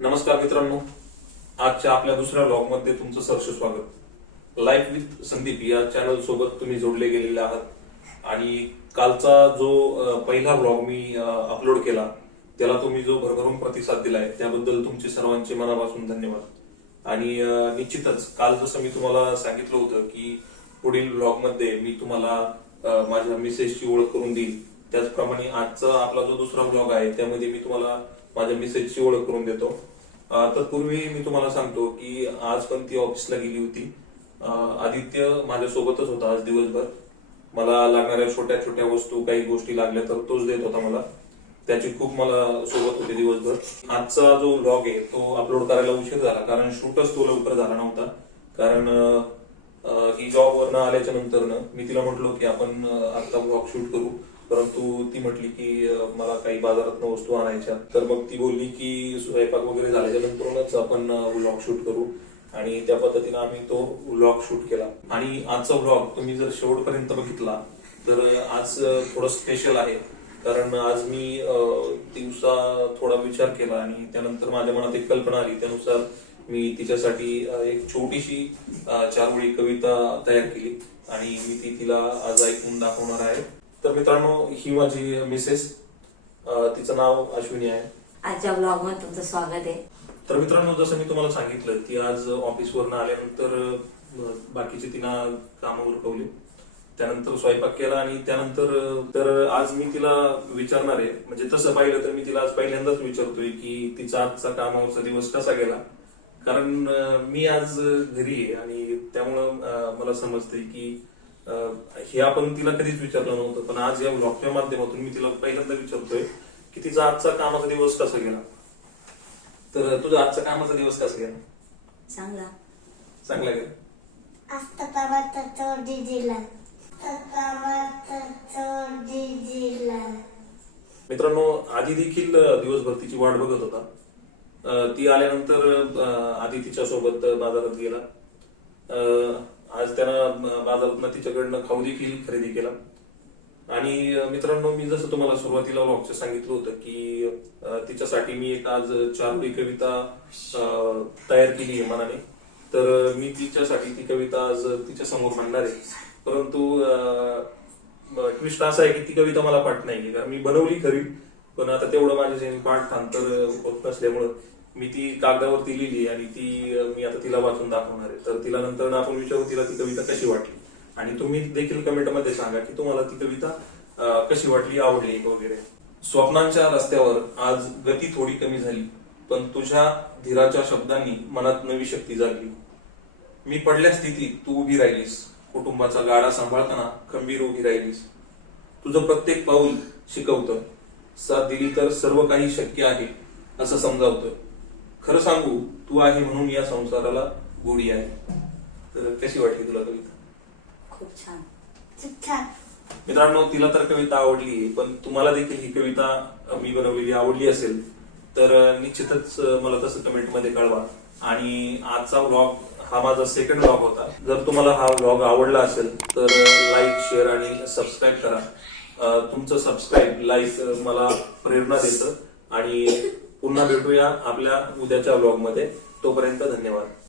नमस्कार मित्रांनो, आजच्या आपल्या दुसऱ्या व्लॉग मध्ये तुमचं सहर्ष स्वागत। लाईफ विथ संदीप या चॅनल सोबत तुम्ही जोडले गेलेले आहात आणि कालचा जो पहिला व्लॉग मी अपलोड केला त्याला तुम्ही जो भरभरून प्रतिसाद दिलाय त्याबद्दल तुमचे सर्वांचे मनापासून धन्यवाद। आणि निश्चितच काल जसं मी तुम्हाला सांगितलं होतं की पुढील व्लॉग मध्ये मी तुम्हाला माझ्या मिसेसची ओळख करून देईल, त्याचप्रमाणे आजचा आपला जो दुसरा व्लॉग आहे त्यामध्ये मी तुम्हाला माझ्या मिसेसची ओळख करून देतो। तर पूर्वी मी तुम्हाला सांगतो की आज पण ती ऑफिसला गेली होती। आदित्य माझ्या सोबतच होता आज दिवसभर। मला लागणाऱ्या छोट्या छोट्या वस्तू काही गोष्टी लागल्या तर तोच देत होता मला, त्याची खूप मला सोबत होती दिवसभर। आजचा जो व्लॉग आहे तो अपलोड करायला उशीर झाला कारण शूटच तो लवकर झाला नव्हता। कारण ही जॉबवरनं आल्याच्या नंतर मी तिला म्हटलो की आपण आता व्लॉग शूट करू, परंतु ती म्हटली की मला काही बाजारातनं वस्तू आणायच्या। तर मग ती बोलली की स्वयंपाक वगैरे झाल्याच्या नंतरच आपण व्लॉग शूट करू आणि त्या पद्धतीने आम्ही तो व्लॉग शूट केला। आणि आजचा व्लॉग तुम्ही जर शेवटपर्यंत बघितला तर आज थोडं स्पेशल आहे, कारण आज मी दिवसा थोडा विचार केला आणि त्यानंतर माझ्या मनात एक कल्पना आली, त्यानुसार मी तिच्यासाठी एक छोटीशी 4 ओळी कविता तयार केली आणि मी ती तिला आज ऐकून दाखवणार आहे। तर मित्रांनो, ही माझी मिसेस, तिचं नाव अश्विनी आहे। आजच्या ब्लॉग मध्ये तुमचं स्वागत आहे। तर मित्रांनो, जसं मी तुम्हाला सांगितलं ती आज ऑफिसवरनं आल्यानंतर बाकीचे तिनं कामं उरकवली, त्यानंतर स्वयंपाक केला आणि त्यानंतर तर आज मी तिला विचारणार आहे, म्हणजे तसं पाहिलं तर मी तिला आज पहिल्यांदाच विचारतोय की तिचा आजचा कामावरचा दिवस कसा गेला। कारण मी आज घरी आहे आणि त्यामुळं मला समजतंय की हे आपण तिला कधीच विचारलं नव्हतं, पण आज या व्लॉगच्या माध्यमातून मी तिला पहिल्यांदा विचारतोय की तिचा आजचा कामाचा दिवस कसा गेला। तर तुझा आजचा कामाचा दिवस कसा गेला? चांगला चांगला गेला। मित्रांनो, आधी देखील दिवसभर तिची वाट बघत होता। ती आल्यानंतर आधी तिच्या सोबत बाजारात गेला। आज त्यानं बाजारात तिच्याकडनं खाऊ देखील खरेदी केला। आणि मित्रांनो, मी जसं तुम्हाला सुरुवातीला व्लॉगचं सांगितलं होतं की तिच्यासाठी मी एक आज 4 ओळी कविता तयार केली आहे मनाने, तर मी तिच्यासाठी ती कविता आज तिच्या समोर मांडणार आहे। परंतु ट्विस्ट असा आहे की ती कविता मला पाठ नाही, कारण मी बनवली खरी, पण आता तेवढं माझ्या पाठ अंतर होत नसल्यामुळं मी ती कागदावरती लिहिली आणि ती मी आता तिला वाचून दाखवणार आहे। तर तिला नंतर आपण विचारू तिला ती कविता कशी वाटली, आणि तुम्ही देखील कमेंटमध्ये सांगा की तुम्हाला ती कविता कशी वाटली, आवडली वगैरे। स्वप्नांच्या रस्त्यावर आज गती थोडी कमी झाली, पण तुझ्या धीराच्या शब्दांनी मनात नवी शक्ती जागली। मी पडल्या स्थितीत तू उभी राहिलीस, कुटुंबाचा गाडा सांभाळताना खंबीर उभी राहिलीस। तुझं प्रत्येक पाऊल शिकवतं, साथ दिली तर सर्व काही शक्य आहे असं समजावतं। खरं सांगू, तू आहे म्हणून या संसाराला गोडी आहे। तर कशी वाटली तुला कविता? खूप छान। मित्रांनो, तिला तर कविता आवडली, पण तुम्हाला देखील ही कविता मी बनवलेली आवडली असेल तर निश्चितच मला तसं कमेंटमध्ये कळवा। आणि आजचा व्लॉग हा माझा सेकंड व्लॉग होता। जर तुम्हाला हा व्लॉग आवडला असेल तर लाईक, शेअर आणि सबस्क्राईब करा। तुमचं सबस्क्राईब, लाईक मला प्रेरणा देतं। आणि पुन्हा भेटूया आपल्या उद्याच्या व्लॉग मध्ये, तोपर्यंत धन्यवाद।